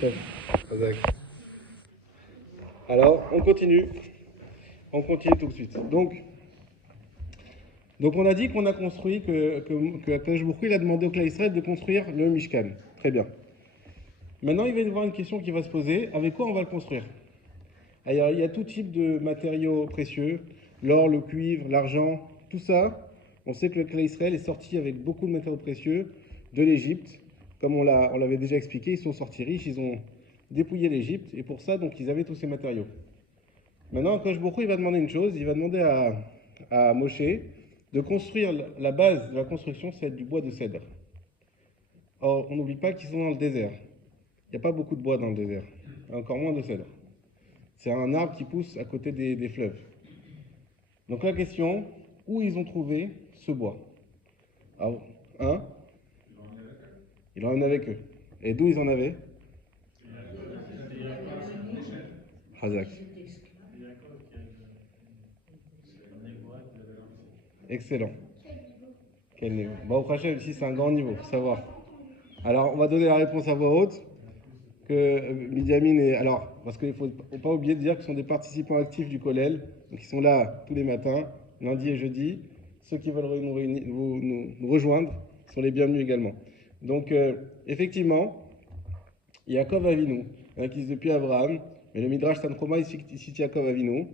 Top. Exact. Alors, on continue. On continue tout de suite. Donc on a dit qu'on a construit, que Akadosh Baruch Hu, il a demandé au Klal Israël de construire le Mishkan. Très bien. Maintenant, il va y avoir une question qui va se poser. Avec quoi on va le construire? Alors, il y a tout type de matériaux précieux, l'or, le cuivre, l'argent, tout ça. On sait que le Klal Israël est sorti avec beaucoup de matériaux précieux de l'Égypte. Comme on l'avait déjà expliqué, ils sont sortis riches, ils ont dépouillé l'Égypte, et pour ça, donc, ils avaient tous ces matériaux. Maintenant, Akadosh Baruch Hu, il va demander une chose, il va demander à Moshe de construire la base de la construction, c'est du bois de cèdre. Or, on n'oublie pas qu'ils sont dans le désert. Il n'y a pas beaucoup de bois dans le désert, encore moins de cèdre. C'est un arbre qui pousse à côté des fleuves. Donc la question, où ils ont trouvé ce bois? Alors, un, il en avait avec eux. Et d'où ils en avaient? Hazak. Excellent. Quel niveau? Baruch Hashem, ici c'est un grand niveau, faut savoir. Alors, on va donner la réponse à voix haute. Que Midiamine est. Alors, parce qu'il ne faut pas oublier de dire que ce sont des participants actifs du Kollel, donc ils sont là tous les matins, lundi et jeudi. Ceux qui veulent nous rejoindre sont les bienvenus également. Donc, effectivement, Yaakov Avinu, qui est depuis Abraham, mais le Midrash Tanchuma, il cite Yaakov Avinu.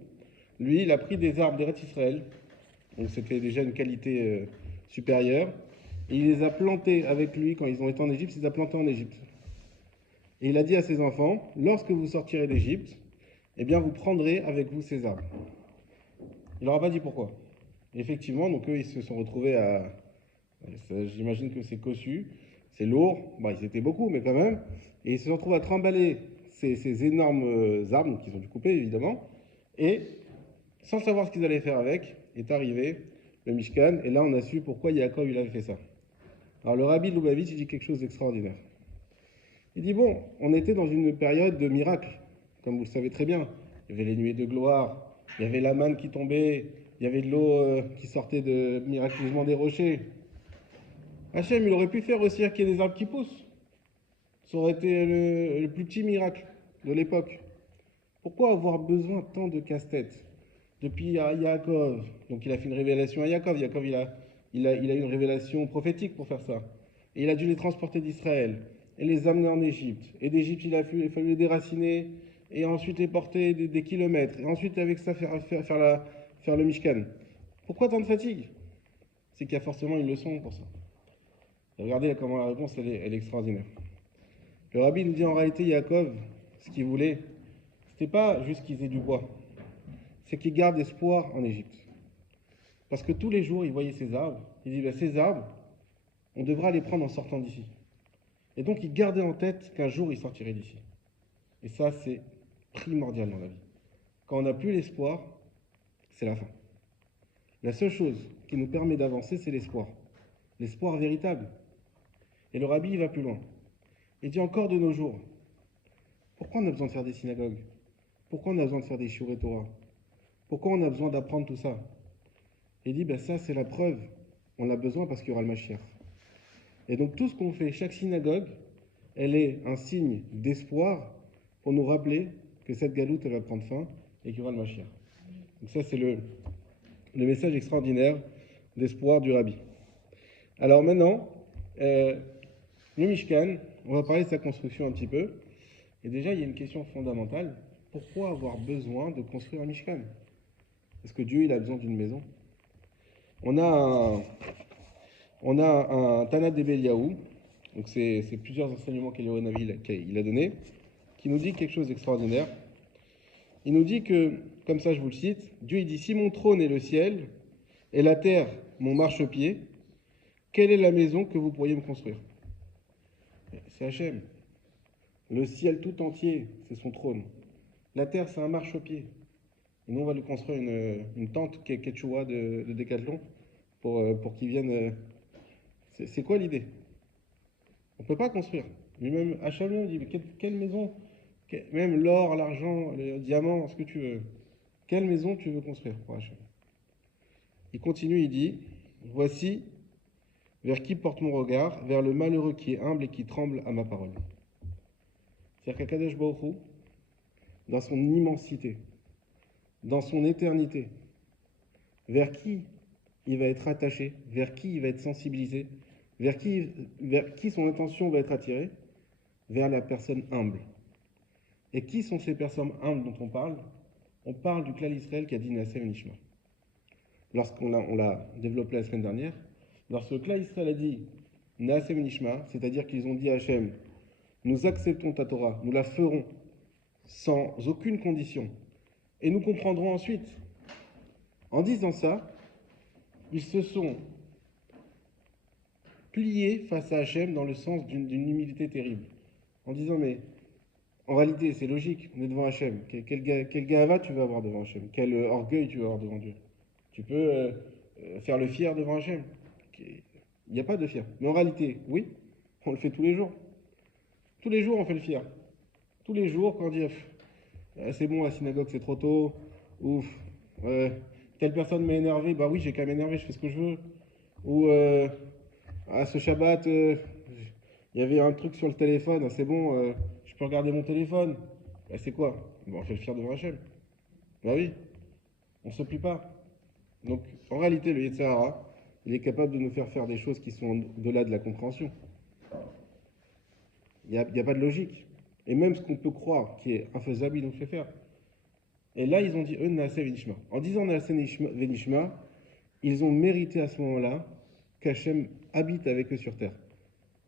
Lui, il a pris des arbres d'Eretz Israël, donc c'était déjà une qualité supérieure, et il les a plantés avec lui quand ils ont été en Égypte, il les a plantés en Égypte. Et il a dit à ses enfants, lorsque vous sortirez d'Égypte, eh bien vous prendrez avec vous ces arbres. Il leur a pas dit pourquoi. Et effectivement, donc eux, ils se sont retrouvés j'imagine que c'est cossu, c'est lourd, bah, ils étaient beaucoup, mais quand même, et ils se sont retrouvés à trimballer ces énormes arbres, qu'ils ont dû couper évidemment, et sans savoir ce qu'ils allaient faire avec, est arrivé le Mishkan, et là on a su pourquoi Yaakov il avait fait ça. Alors le rabbi de Lubavitch, il dit quelque chose d'extraordinaire. Il dit, bon, on était dans une période de miracles, comme vous le savez très bien. Il y avait les nuées de gloire, il y avait la manne qui tombait, il y avait de l'eau qui sortait miraculeusement des rochers. Hachem, il aurait pu faire aussi qu'il y ait des arbres qui poussent. Ça aurait été le plus petit miracle de l'époque. Pourquoi avoir besoin tant de casse-tête? Depuis Yaakov, donc il a fait une révélation à Yaakov. Yaakov, il a eu une révélation prophétique pour faire ça. Et il a dû les transporter d'Israël et les amener en Égypte. Et d'Égypte, il a fallu les déraciner et ensuite les porter des kilomètres. Et ensuite, avec ça, faire le Mishkan. Pourquoi tant de fatigue? C'est qu'il y a forcément une leçon pour ça. Et regardez comment la réponse, elle est extraordinaire. Le rabbi nous dit en réalité, Yaakov, ce qu'il voulait, c'était pas juste qu'ils aient du bois, c'est qu'ils gardent espoir en Égypte. Parce que tous les jours, il voyait ces arbres. Il dit, ben, ces arbres, on devra les prendre en sortant d'ici. Et donc, il gardait en tête qu'un jour, il sortirait d'ici. Et ça, c'est primordial dans la vie. Quand on n'a plus l'espoir, c'est la fin. La seule chose qui nous permet d'avancer, c'est l'espoir. L'espoir véritable. Et le rabbi, il va plus loin. Il dit encore de nos jours, pourquoi on a besoin de faire des synagogues? Pourquoi on a besoin de faire des shiurei Torah? Pourquoi on a besoin d'apprendre tout ça? Il dit, ben ça, c'est la preuve. On a besoin parce qu'il y aura le Mashiach. Et donc, tout ce qu'on fait, chaque synagogue, elle est un signe d'espoir pour nous rappeler que cette galoute, elle va prendre fin et qu'il y aura le Mashiach. Donc ça, c'est le message extraordinaire d'espoir du Rabbi. Alors maintenant, le Mishkan, on va parler de sa construction un petit peu. Et déjà, il y a une question fondamentale. Pourquoi avoir besoin de construire un Mishkan? Est-ce que Dieu, il a besoin d'une maison? On a un Tanat d'Ebeliaou, donc c'est plusieurs enseignements qu'Eliyahu Hanavi il a donné, qui nous dit quelque chose d'extraordinaire. Il nous dit que, comme ça je vous le cite, Dieu il dit, si mon trône est le ciel et la terre mon marchepied, quelle est la maison que vous pourriez me construire? C'est Hachem. Le ciel tout entier, c'est son trône. La terre, c'est un marchepied. Et nous, on va lui construire une tente qui est Quechua de Décathlon pour qu'il vienne. C'est quoi l'idée? On ne peut pas construire. Lui-même, Hachem dit, mais quelle maison? Même l'or, l'argent, les diamants, ce que tu veux. Quelle maison tu veux construire pour Hachem? Il continue, il dit, voici vers qui porte mon regard, vers le malheureux qui est humble et qui tremble à ma parole. C'est-à-dire qu'Akadosh Baruch Hu, dans son immensité, dans son éternité, vers qui il va être attaché, vers qui il va être sensibilisé, vers qui son intention va être attirée, vers la personne humble. Et qui sont ces personnes humbles dont on parle? On parle du clan Israël qui a dit Naaseh Venishma. Lorsqu'on l'a développé la semaine dernière, lorsque le clan Israël a dit Naaseh Venishma, c'est-à-dire qu'ils ont dit à Hachem, nous acceptons ta Torah, nous la ferons sans aucune condition, et nous comprendrons ensuite. En disant ça, ils se sont pliés face à Hachem dans le sens d'une humilité terrible, en disant mais en réalité c'est logique, on est devant Hachem, quel gava tu veux avoir devant Hachem, quel orgueil tu veux avoir devant Dieu. Tu peux faire le fier devant Hachem. Il n'y a pas de fier. Mais en réalité, oui, on le fait tous les jours. Tous les jours on fait le fier. Tous les jours quand on dit c'est bon, la synagogue c'est trop tôt, ouf, telle personne m'a énervé, bah oui, j'ai qu'à m'énerver, je fais ce que je veux. Ou à ce Shabbat, il y avait un truc sur le téléphone, c'est bon, je peux regarder mon téléphone. Bah, c'est quoi? Bon, on fait le fier devant Hachem. Bah oui, on ne se plie pas. Donc en réalité, le Yetzer Hara, il est capable de nous faire faire des choses qui sont au-delà de la compréhension. Il n'y a pas de logique. Et même ce qu'on peut croire qui est infaisable, il nous fait faire. Et là, ils ont dit, eux, Naaseh Venishma. En disant Naaseh Venishma, ils ont mérité à ce moment-là qu'Hachem habite avec eux sur terre.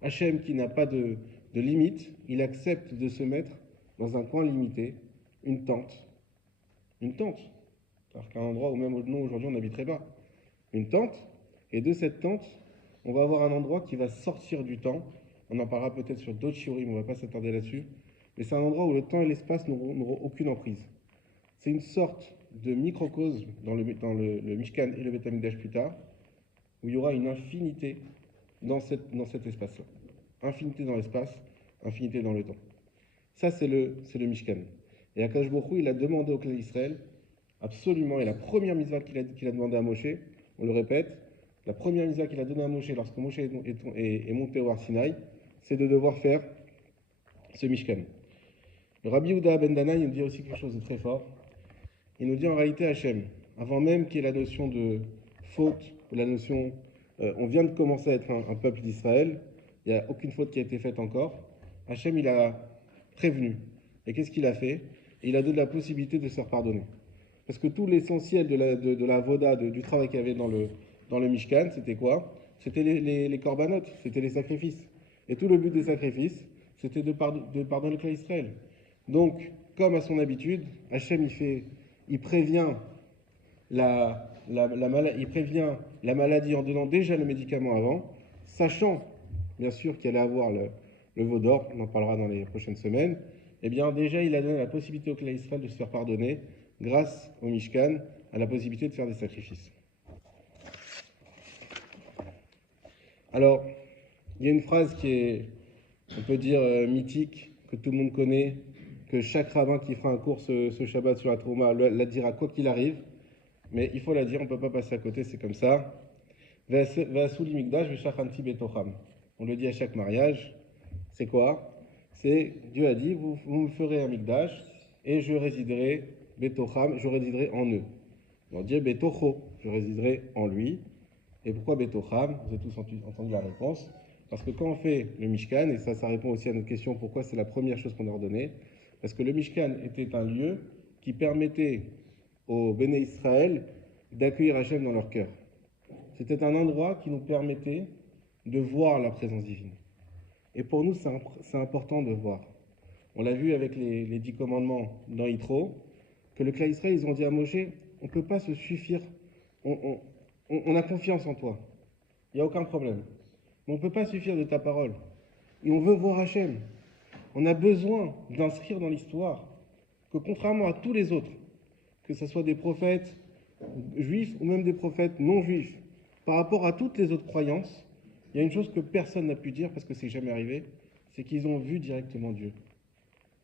Hachem, qui n'a pas de limite, il accepte de se mettre dans un coin limité, une tente. Une tente. Alors qu'à un endroit où même nous, aujourd'hui, on n'habiterait pas. Une tente. Et de cette tente, on va avoir un endroit qui va sortir du temps. On en parlera peut-être sur d'autres shiurim, on ne va pas s'attarder là-dessus. Mais c'est un endroit où le temps et l'espace n'auront aucune emprise. C'est une sorte de microcosme dans le Mishkan et le Beth Amikdash plus tard, où il y aura une infinité dans cet espace-là. Infinité dans l'espace, infinité dans le temps. Ça, c'est le Mishkan. Et Akadosh Baruch Hu, il a demandé au clan d'Israël, absolument, et la première mitzvah qu'il a demandé à Moshe, on le répète, la première mitzvah qu'il a donnée à Moshe lorsque Moshe est monté au Har Sinaï, c'est de devoir faire ce Mishkan. Le Rabbi Yehuda Ben Dana, il nous dit aussi quelque chose de très fort. Il nous dit en réalité Hachem, avant même qu'il y ait la notion de faute, la notion, on vient de commencer à être un peuple d'Israël, il n'y a aucune faute qui a été faite encore, Hachem il a prévenu. Et qu'est-ce qu'il a fait? Il a donné la possibilité de se faire pardonner. Parce que tout l'essentiel de la voda, du travail qu'il y avait dans le Mishkan, c'était quoi? C'était les corbanotes, c'était les sacrifices. Et tout le but des sacrifices, c'était de pardonner le clan Israël. Donc, comme à son habitude, Hachem il prévient la maladie en donnant déjà le médicament avant, sachant bien sûr qu'il allait avoir le veau d'or, on en parlera dans les prochaines semaines. Eh bien déjà il a donné la possibilité au clan Israël de se faire pardonner grâce au Mishkan, à la possibilité de faire des sacrifices. Alors, il y a une phrase qui est, on peut dire, mythique, que tout le monde connaît, que chaque rabbin qui fera un cours ce Shabbat sur la Trouma la dira quoi qu'il arrive, mais il faut la dire, on ne peut pas passer à côté, c'est comme ça. On le dit à chaque mariage, c'est quoi? C'est, Dieu a dit, vous me ferez un mikdash, et je résiderai, betocham, je résiderai en eux. On dit betocho, je résiderai en lui. Et pourquoi betocham? Vous avez tous entendu la réponse. Parce que quand on fait le Mishkan, et ça répond aussi à notre question, pourquoi c'est la première chose qu'on a ordonnée? Parce que le Mishkan était un lieu qui permettait aux Béné Israël d'accueillir Hachem dans leur cœur. C'était un endroit qui nous permettait de voir la présence divine. Et pour nous, c'est important de voir. On l'a vu avec les 10 commandements dans Yitro, que le clan Israël, ils ont dit à Moshe, on ne peut pas se suffire, on a confiance en toi, il n'y a aucun problème. Mais on ne peut pas suffire de ta parole. Et on veut voir Hachem. On a besoin d'inscrire dans l'histoire que contrairement à tous les autres, que ce soit des prophètes juifs ou même des prophètes non juifs, par rapport à toutes les autres croyances, il y a une chose que personne n'a pu dire parce que c'est jamais arrivé, c'est qu'ils ont vu directement Dieu.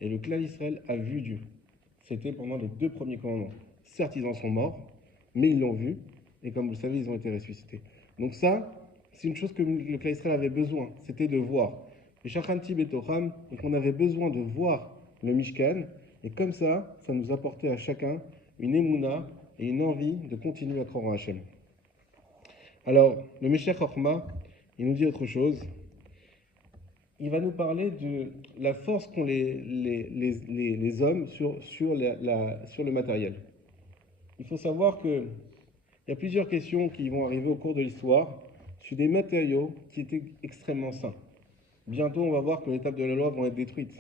Et le clan d'Israël a vu Dieu. C'était pendant les 2 premiers commandements. Certes, ils en sont morts, mais ils l'ont vu, et comme vous le savez, ils ont été ressuscités. Donc ça, c'est une chose que le clan d'Israël avait besoin, c'était de voir Et Shachanti Betocham, et qu'on avait besoin de voir le Mishkan, et comme ça nous apportait à chacun une émouna et une envie de continuer à croire en Hachem. Alors, le Meshech Chochma, il nous dit autre chose. Il va nous parler de la force qu'ont les hommes sur le matériel. Il faut savoir qu'il y a plusieurs questions qui vont arriver au cours de l'histoire sur des matériaux qui étaient extrêmement sains. Bientôt, on va voir que les tables de la loi vont être détruites.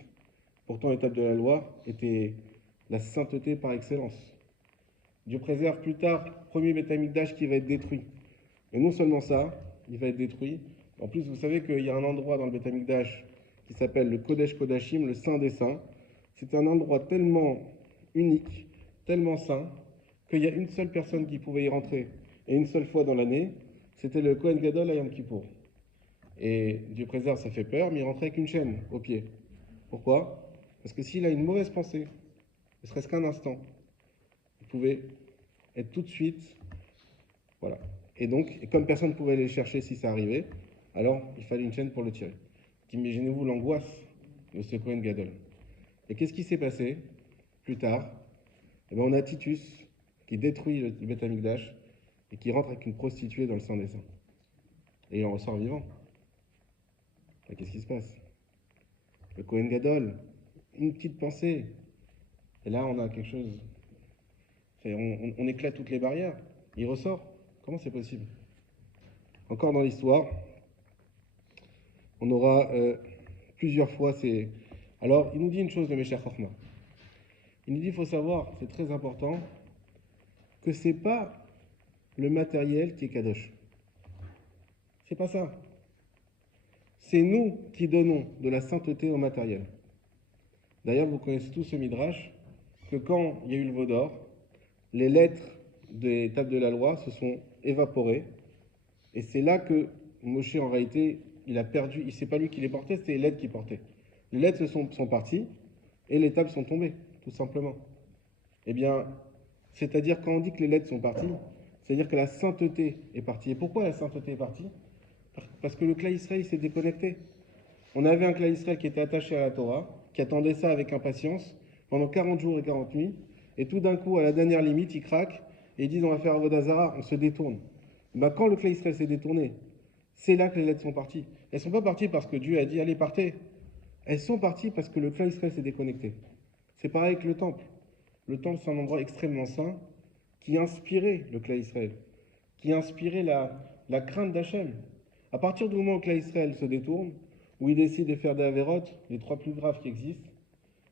Pourtant, les tables de la loi étaient la sainteté par excellence. Dieu préserve plus tard, premier Beth Amikdash qui va être détruit. Et non seulement ça, il va être détruit. En plus, vous savez qu'il y a un endroit dans le Beth Amikdash qui s'appelle le Kodesh Kodashim, le Saint des Saints. C'est un endroit tellement unique, tellement saint, qu'il y a une seule personne qui pouvait y rentrer, et une seule fois dans l'année, c'était le Kohen Gadol à Yom Kippour. Et Dieu préserve, ça fait peur, mais il rentrait avec une chaîne au pied. Pourquoi? Parce que s'il a une mauvaise pensée, ne serait-ce qu'un instant, il pouvait être tout de suite, voilà. Et donc, et comme personne ne pouvait aller le chercher si ça arrivait, alors il fallait une chaîne pour le tirer. Imaginez-vous l'angoisse de ce Kohen Gadol. Et qu'est-ce qui s'est passé plus tard? Eh bien, on a Titus qui détruit le Beth Amikdash et qui rentre avec une prostituée dans le Saint des Saints. Et il en ressort vivant. Et qu'est-ce qui se passe? Le Kohen Gadol, une petite pensée. Et là, on a quelque chose. On éclate toutes les barrières. Il ressort. Comment c'est possible? Encore dans l'histoire, on aura plusieurs fois ces... Alors, il nous dit une chose, le Meshech Chochma. Il nous dit, il faut savoir, c'est très important, que c'est pas le matériel qui est kadosh. C'est pas ça. C'est nous qui donnons de la sainteté au matériel. D'ailleurs, vous connaissez tous ce midrash, que quand il y a eu le veau d'or, les lettres des tables de la loi se sont évaporées, et c'est là que Moshe, en réalité, il a perdu, c'est pas lui qui les portait, c'était les lettres qui portaient. Les lettres sont parties, et les tables sont tombées, tout simplement. Eh bien, c'est-à-dire quand on dit que les lettres sont parties, c'est-à-dire que la sainteté est partie. Et pourquoi la sainteté est partie? Parce que le Klal Israël s'est déconnecté. On avait un Klal Israël qui était attaché à la Torah, qui attendait ça avec impatience pendant 40 jours et 40 nuits, et tout d'un coup, à la dernière limite, ils craquent et ils disent on va faire Avodah Zarah, on se détourne. Ben, quand le Klal Israël s'est détourné, c'est là que les lettres sont parties. Elles ne sont pas parties parce que Dieu a dit allez, partez. Elles sont parties parce que le Klal Israël s'est déconnecté. C'est pareil avec le temple. Le temple, c'est un endroit extrêmement saint qui inspirait le Klal Israël, qui inspirait la crainte d'Hachem. À partir du moment où le Klal Israël se détourne, où il décide de faire des avérotes, les trois plus graves qui existent,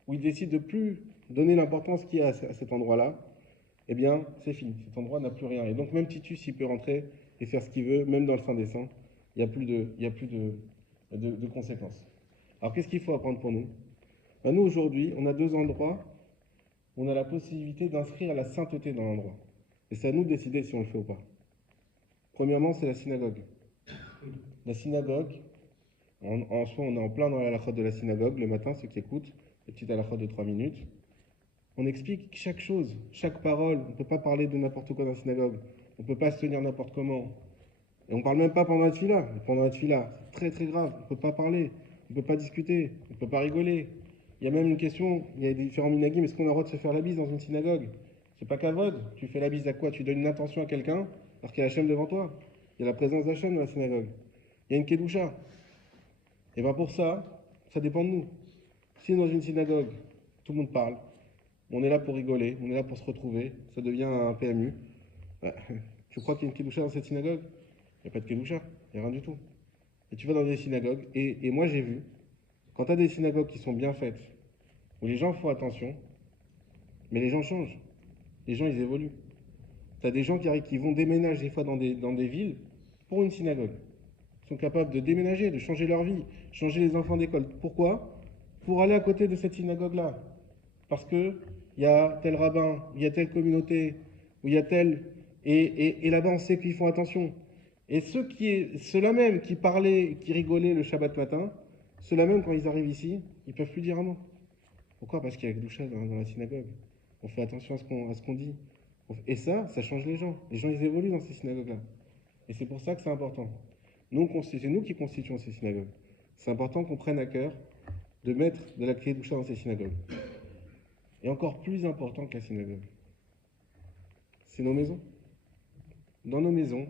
où il décide de plus donner l'importance qu'il y a à cet endroit-là, eh bien, c'est fini. Cet endroit n'a plus rien. Et donc, même Titus, il peut rentrer et faire ce qu'il veut, même dans le Saint des Saints, il n'y a plus de conséquences. Alors, qu'est-ce qu'il faut apprendre pour nous? Ben, nous, aujourd'hui, on a deux endroits où on a la possibilité d'inscrire la sainteté dans l'endroit. Et c'est à nous de décider si on le fait ou pas. Premièrement, c'est la synagogue. La synagogue, en soi, on est en plein dans la halakha de la synagogue, le matin, ceux qui écoutent, les petites halakha de 3 minutes. On explique chaque chose, chaque parole. On ne peut pas parler de n'importe quoi dans la synagogue. On ne peut pas se tenir n'importe comment. Et on ne parle même pas pendant la tefila. Pendant la tefila, c'est très très grave. On ne peut pas parler, on ne peut pas discuter, on ne peut pas rigoler. Il y a même une question, il y a des différents minagim, est-ce qu'on a le droit de se faire la bise dans une synagogue? C'est pas kavod. Tu fais la bise à quoi? Tu donnes une intention à quelqu'un alors qu'il y a Hachem devant toi. Il y a la présence d'Hachem dans la synagogue. Il y a une kedusha. Et bien pour ça dépend de nous. Si dans une synagogue, tout le monde parle, on est là pour rigoler, on est là pour se retrouver, ça devient un PMU. Tu crois qu'il y a une kedusha dans cette synagogue? Il n'y a pas de kedusha, il n'y a rien du tout. Et tu vas dans des synagogues, et moi j'ai vu, quand tu as des synagogues qui sont bien faites, où les gens font attention, mais les gens changent, les gens ils évoluent. Tu as des gens qui vont déménager des fois dans des villes pour une synagogue. Ils sont capables de déménager, de changer leur vie, changer les enfants d'école. Pourquoi? Pour aller à côté de cette synagogue-là. Parce qu'il y a tel rabbin, il y a telle communauté, où il y a tel... Et là-bas, on sait qu'ils font attention. Et ceux-là même qui parlaient, qui rigolaient le Shabbat matin, ceux-là même, quand ils arrivent ici, ils ne peuvent plus dire un mot. Pourquoi? Parce qu'il y a Kedusha dans la synagogue. On fait attention à ce qu'on dit. Et ça change les gens. Les gens, ils évoluent dans ces synagogues-là. Et c'est pour ça que c'est important. C'est nous qui constituons ces synagogues. c'est important qu'on prenne à cœur de mettre de la Kedusha dans ces synagogues. Et encore plus important que la synagogue, c'est nos maisons. Dans nos maisons,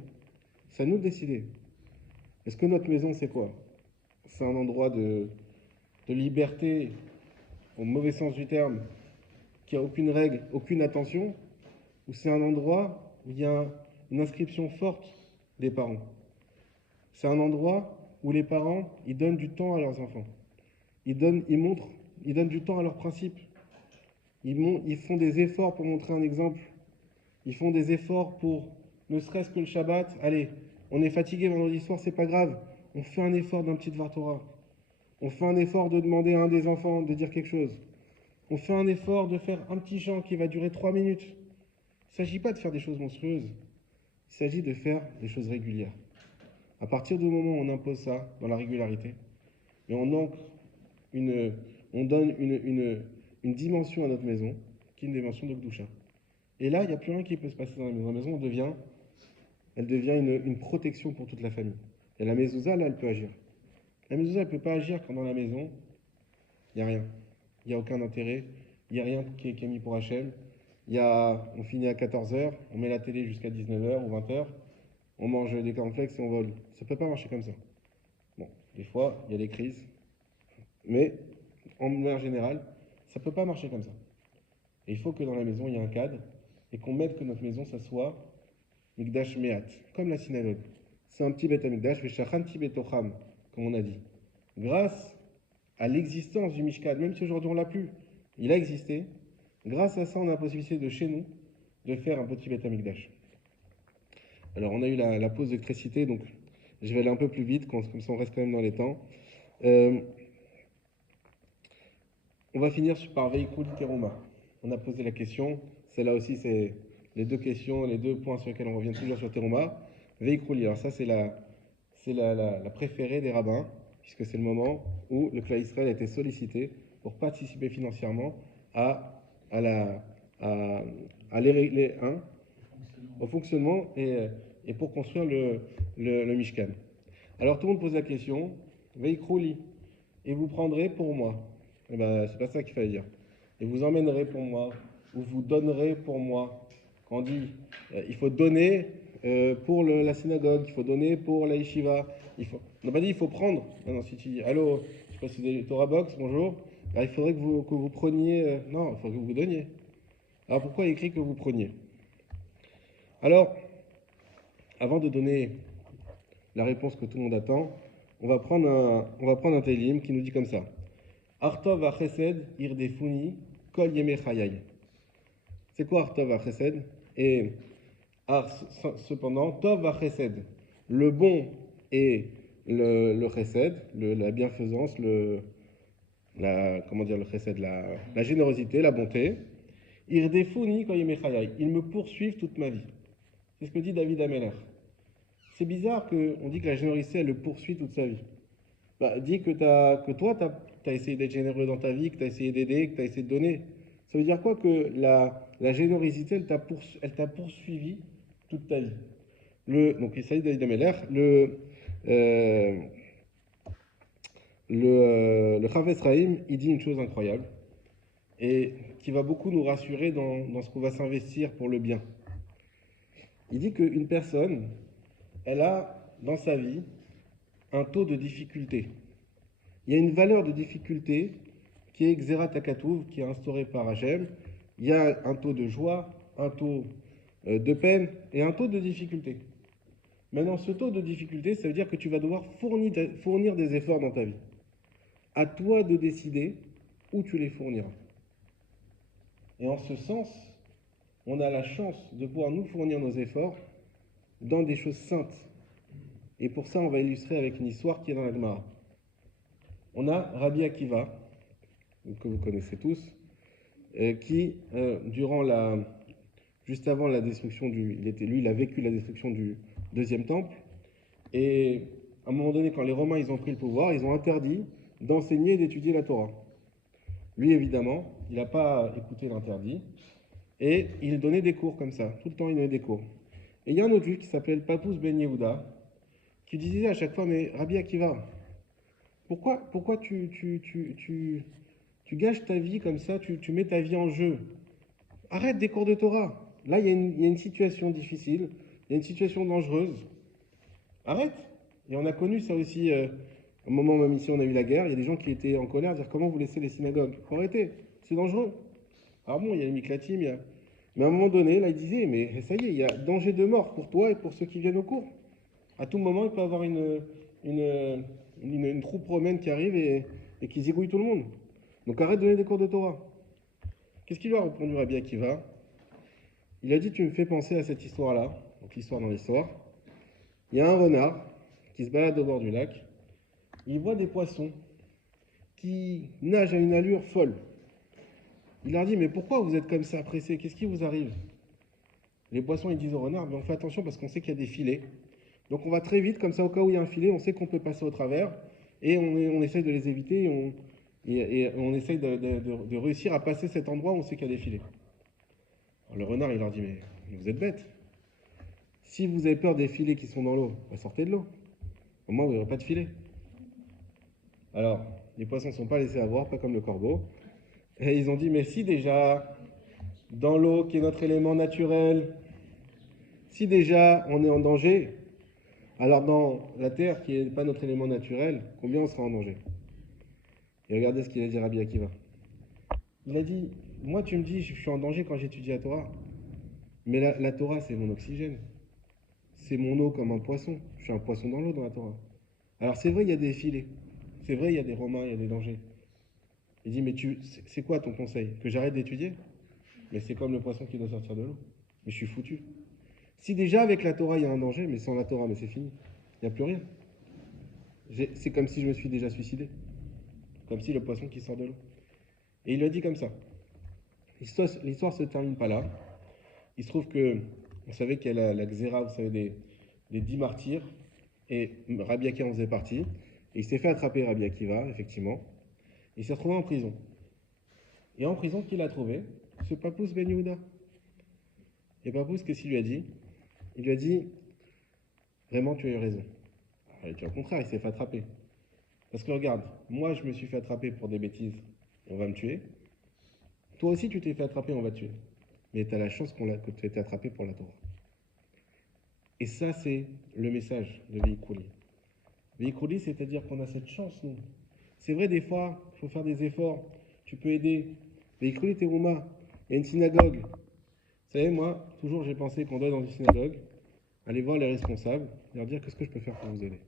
c'est à nous de décider. Est-ce que notre maison, c'est quoi? C'est un endroit de liberté, au mauvais sens du terme, qui a aucune règle, aucune attention, ou c'est un endroit où il y a une inscription forte des parents? C'est un endroit où les parents, ils donnent du temps à leurs enfants. Ils donnent du temps à leurs principes. Ils font des efforts pour montrer un exemple. Ils font des efforts pour, ne serait-ce que le Shabbat, allez, on est fatigué vendredi soir, c'est pas grave. On fait un effort d'un petit Dvar Torah. On fait un effort de demander à un des enfants de dire quelque chose. On fait un effort de faire un petit chant qui va durer 3 minutes. Il ne s'agit pas de faire des choses monstrueuses. Il s'agit de faire des choses régulières. À partir du moment où on impose ça dans la régularité, et on donne une dimension à notre maison, qui est une dimension de Gdusha. Et là, il n'y a plus rien qui peut se passer dans la maison. La maison, elle devient une protection pour toute la famille. Et la mezouza, là, elle peut agir. La mezouza, elle ne peut pas agir quand dans la maison, il n'y a rien. Il n'y a aucun intérêt. Il n'y a rien qui est mis pour Hachem. On finit à 14h, on met la télé jusqu'à 19h ou 20h, on mange des cornflakes et on va au lit. Ça ne peut pas marcher comme ça. Bon, des fois, il y a des crises. Mais, en manière générale, ça ne peut pas marcher comme ça. Et il faut que dans la maison, il y ait un cadre et qu'on mette que notre maison, ça soit Mikdash Mehat, comme la synagogue. C'est un petit Beth Amikdash, Veshachanti Betocham, comme on a dit. Grâce à l'existence du Mishkan, même si aujourd'hui on l'a plus, il a existé. Grâce à ça, on a la possibilité de chez nous de faire un petit Beth Amikdash. Alors, on a eu la pause d'électricité, donc je vais aller un peu plus vite, comme ça on reste quand même dans les temps. On va finir par Veikul Teruma. On a posé la question, celle-là aussi c'est les deux questions, les deux points sur lesquels on revient toujours sur Teruma. Veikul, alors ça c'est la préférée des rabbins, puisque c'est le moment où le clan Israël a été sollicité pour participer financièrement au fonctionnement et pour construire le Mishkan. Alors tout le monde pose la question, Veikrouli, et vous prendrez pour moi. Eh ben, c'est pas ça qu'il fallait dire. Et vous emmènerez pour moi, ou vous donnerez pour moi. Quand on dit, il faut donner pour la synagogue, il faut donner pour la yeshiva. On n'a pas dit il faut prendre. Non, si tu dis, allô, je sais pas si c'est Torah Box, bonjour. Alors, il faudrait que vous preniez. Non, il faudrait que vous donniez. Alors pourquoi il écrit que vous preniez? Alors, avant de donner la réponse que tout le monde attend, on va prendre un télim qui nous dit comme ça. Artov ha-chesed irdefuni kol yeme chayai. C'est quoi Artov ha-chesed? Et cependant, Tov ha-chesed, le bon et le chesed, la bienfaisance, comment dire le chesed, la générosité, la bonté. Irdefuni kol yeme chayai. Ils me poursuivent toute ma vie. C'est ce que dit David Ameller. C'est bizarre qu'on dit que la générosité, elle le poursuit toute sa vie. Dis que toi, tu as essayé d'être généreux dans ta vie, que tu as essayé d'aider, que tu as essayé de donner. Ça veut dire quoi? Que la générosité, elle t'a poursuivi toute ta vie. Donc, il s'agit d'Aïd Ameller. Le Chavetz Chaim, il dit une chose incroyable et qui va beaucoup nous rassurer dans ce qu'on va s'investir pour le bien. Il dit qu'une personne, elle a dans sa vie un taux de difficulté. Il y a une valeur de difficulté qui est Xerat Takatouv, qui est instaurée par Hachem. Il y a un taux de joie, un taux de peine et un taux de difficulté. Maintenant, ce taux de difficulté, ça veut dire que tu vas devoir fournir des efforts dans ta vie. À toi de décider où tu les fourniras. Et en ce sens, on a la chance de pouvoir nous fournir nos efforts dans des choses saintes. Et pour ça, on va illustrer avec une histoire qui est dans la Gemara. On a Rabbi Akiva, que vous connaissez tous, qui, juste avant la destruction il a vécu la destruction du deuxième temple, et à un moment donné, quand les Romains ils ont pris le pouvoir, ils ont interdit d'enseigner et d'étudier la Torah. Lui, évidemment, il n'a pas écouté l'interdit, et il donnait des cours comme ça, tout le temps il donnait des cours. Et il y a un autre juif qui s'appelle Papous Ben Yehuda, qui disait à chaque fois, mais Rabbi Akiva, Pourquoi tu gâches ta vie comme ça, tu mets ta vie en jeu? Arrête des cours de Torah. Là, il y a une situation difficile, il y a une situation dangereuse. Arrête. Et on a connu ça aussi, au moment même ici on a eu la guerre, il y a des gens qui étaient en colère, dire comment vous laissez les synagogues? Faut arrêter, c'est dangereux. Alors bon, il y a les Miklatim, mais à un moment donné, là, il disait, mais ça y est, il y a danger de mort pour toi et pour ceux qui viennent au cours. À tout moment, il peut y avoir une, une troupe romaine qui arrive et qui zigouille tout le monde. Donc arrête de donner des cours de Torah. Qu'est-ce qu'il lui a répondu Rabbi Akiva? Il a dit, tu me fais penser à cette histoire-là, donc l'histoire dans l'histoire. Il y a un renard qui se balade au bord du lac. Il voit des poissons qui nagent à une allure folle. Il leur dit, mais pourquoi vous êtes comme ça pressés? Qu'est-ce qui vous arrive? Les poissons, ils disent au renard, mais on fait attention parce qu'on sait qu'il y a des filets. Donc on va très vite, comme ça, au cas où il y a un filet, on sait qu'on peut passer au travers, et on essaye de les éviter, et on essaye de réussir à passer cet endroit où on sait qu'il y a des filets. Alors le renard, il leur dit, mais vous êtes bêtes. Si vous avez peur des filets qui sont dans l'eau, bah, sortez de l'eau. Au moins, vous n'aurez pas de filet. Alors, les poissons ne sont pas laissés avoir, pas comme le corbeau. Et ils ont dit, mais si déjà, dans l'eau, qui est notre élément naturel, si déjà on est en danger, alors dans la terre, qui n'est pas notre élément naturel, combien on sera en danger? Et regardez ce qu'il a dit Rabbi Akiva. Il a dit, moi tu me dis, je suis en danger quand j'étudie la Torah, mais la Torah c'est mon oxygène, c'est mon eau comme un poisson, je suis un poisson dans l'eau dans la Torah. Alors c'est vrai, il y a des filets, c'est vrai, il y a des Romains, il y a des dangers. Il dit, mais c'est quoi ton conseil? Que j'arrête d'étudier? Mais c'est comme le poisson qui doit sortir de l'eau. Mais je suis foutu. Si déjà avec la Torah il y a un danger, mais sans la Torah, mais c'est fini. Il n'y a plus rien. C'est comme si je me suis déjà suicidé. Comme si le poisson qui sort de l'eau. Et il le dit comme ça. L'histoire se termine pas là. Il se trouve que, on savait qu'il y a la Xéra, vous savez, des 10 martyrs, et Rabbi Akiva en faisait partie. Et il s'est fait attraper, Rabbi Akiva, effectivement. Il s'est retrouvé en prison. Et en prison, qui l'a trouvé? Ce Papous Ben Yehuda. Et Papous, qu'est-ce qu'il lui a dit? Il lui a dit, vraiment, tu as eu raison. Alors, il a dit au contraire, il s'est fait attraper. Parce que regarde, moi, je me suis fait attraper pour des bêtises, et on va me tuer. Toi aussi, tu t'es fait attraper, on va te tuer. Mais tu as la chance que tu aies été attrapé pour la Torah. Et ça, c'est le message de Veikrouli. Veikrouli, c'est-à-dire qu'on a cette chance, nous. C'est vrai, des fois, il faut faire des efforts. Tu peux aider. Veikrouli Terouma, il y a une synagogue. Vous savez, moi, toujours, j'ai pensé qu'on doit aller dans une synagogue, aller voir les responsables, leur dire qu'est-ce que je peux faire pour vous aider.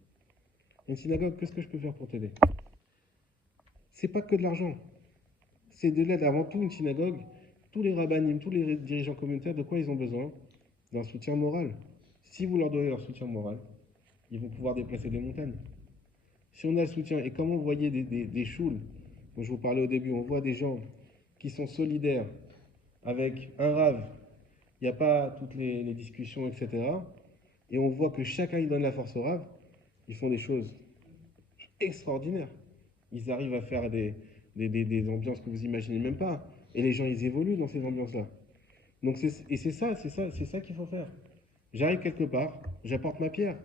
Une synagogue, qu'est-ce que je peux faire pour t'aider? C'est pas que de l'argent. C'est de l'aide. Avant tout, une synagogue, tous les rabbinim, tous les dirigeants communautaires, de quoi ils ont besoin? D'un soutien moral. Si vous leur donnez leur soutien moral, ils vont pouvoir déplacer des montagnes. Si on a le soutien, et comme vous voyez des choules, dont je vous parlais au début, on voit des gens qui sont solidaires avec un rave, il n'y a pas toutes les discussions, etc. Et on voit que chacun il donne la force au rave, ils font des choses extraordinaires. Ils arrivent à faire des ambiances que vous imaginez même pas. Et les gens, ils évoluent dans ces ambiances-là. Donc c'est ça qu'il faut faire. J'arrive quelque part, j'apporte ma pierre,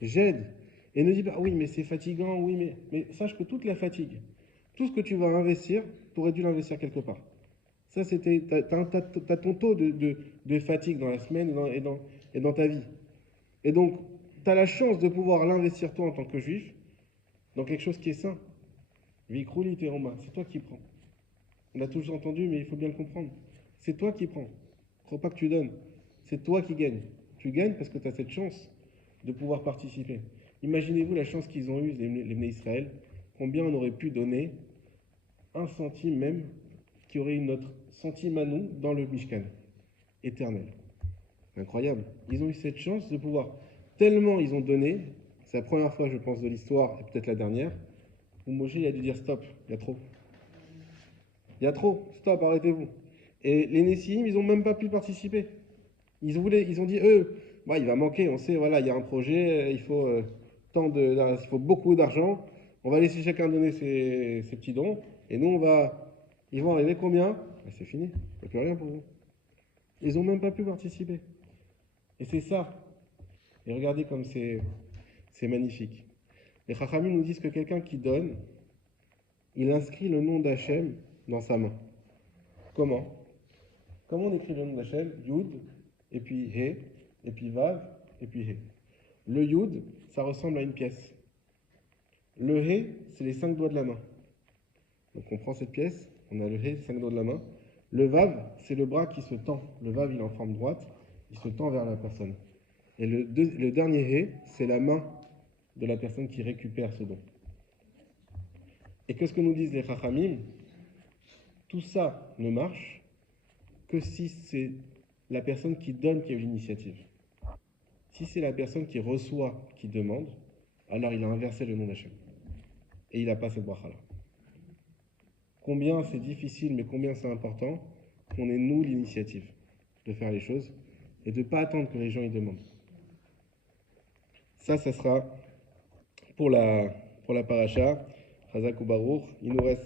j'aide. Et ne dis pas, oui, mais c'est fatigant, oui, mais sache que toute la fatigue, tout ce que tu vas investir, tu aurais dû l'investir quelque part. Ça, c'était, t'as ton taux de fatigue dans la semaine et dans ta vie. Et donc, tu as la chance de pouvoir l'investir toi en tant que juif dans quelque chose qui est sain. Vikrouli teroma, c'est toi qui prends. On l'a toujours entendu, mais il faut bien le comprendre. C'est toi qui prends. Ne crois pas que tu donnes. C'est toi qui gagnes. Tu gagnes parce que tu as cette chance de pouvoir participer. Imaginez-vous la chance qu'ils ont eue, les Bnei Israël, combien on aurait pu donner un centime même, qui aurait eu notre centime à nous dans le Mishkan, éternel. Incroyable. Ils ont eu cette chance de pouvoir, tellement ils ont donné, c'est la première fois, je pense, de l'histoire, et peut-être la dernière, où Moshe a dû dire stop, il y a trop. Il y a trop, stop, arrêtez-vous. Et les Nessim, ils n'ont même pas pu participer. Ils ont dit, eux, bah, il va manquer, on sait, voilà, il y a un projet, il faut, il faut beaucoup d'argent, on va laisser chacun donner ses petits dons, et nous, ils vont arriver combien? Bah, c'est fini, il n'y a plus rien pour vous. Ils n'ont même pas pu participer. Et c'est ça. Et regardez comme c'est magnifique. Les Chachamim nous disent que quelqu'un qui donne, il inscrit le nom d'Hachem dans sa main. Comment? Comment on écrit le nom d'Hachem? Yud, et puis He, et puis Vav, et puis He. Le Yud, ça ressemble à une pièce. Le He, c'est les 5 doigts de la main. Donc on prend cette pièce, on a le He, 5 doigts de la main. Le Vav, c'est le bras qui se tend. Le Vav, il est en forme droite, il se tend vers la personne. Et le dernier He, c'est la main de la personne qui récupère ce don. Et qu'est-ce que nous disent les Chachamim? Tout ça ne marche que si c'est la personne qui donne qui a eu l'initiative. Si c'est la personne qui reçoit, qui demande, alors il a inversé le nom d'Hachem. Et il n'a pas cette bracha-là. Combien c'est difficile, mais combien c'est important qu'on ait nous l'initiative de faire les choses et de ne pas attendre que les gens y demandent. Ça sera pour la paracha. Chazak ou Baruch. Il nous reste